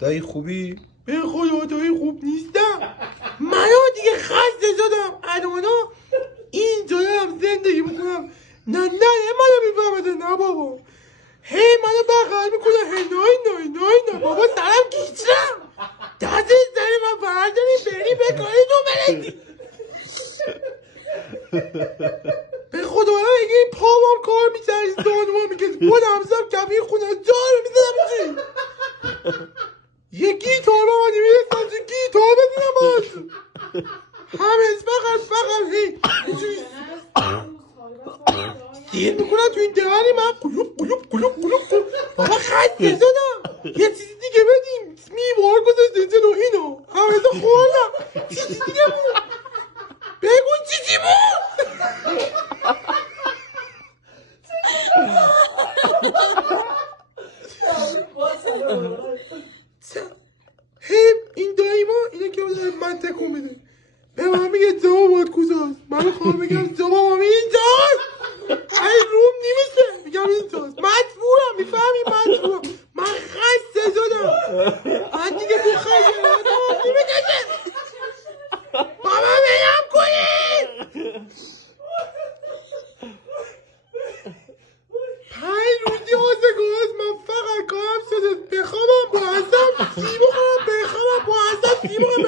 دایی خوبی؟ به خدا دایی خوب نیستم. منو دیگه خسته شدم. انا اینجا دارم زندگی میکنم. نه منو میفهمده نه بابا. هی منو بغل میکنه هی نای بابا سرم گیچرم. دست زنی من برداری بری به کاری تو برسی. به خدا اگه این پامم کار میکرد این زانوها میکرد بودم زم کفی خونه جار میزدم چی یه گیتار با من میرسن چه گیتار بدینم باز همه فقط هی سیر میکنن تو این دهنی من قلوب بابا خسته شدم یه چیزی دیگه بدیم میوار گذاشته جلو اینو همه تا خوردم چیزی دیگه بود بگو چیزی بود این دایی ما اینه که من تکون بده به من میگه جواب باید کجاست من خواهم بگم جواب هم اینجاست این روم نیمیشه میگم اینجاست مجبورم میفهمی مجبورم من خسته شدم من دیگه تو خیلی نمیکشه بابا بیم کنید 5 روزی آزگاز من فقط کارم شده بخوابم با هستم سی بخورم بخوابم با هستم سی بخورم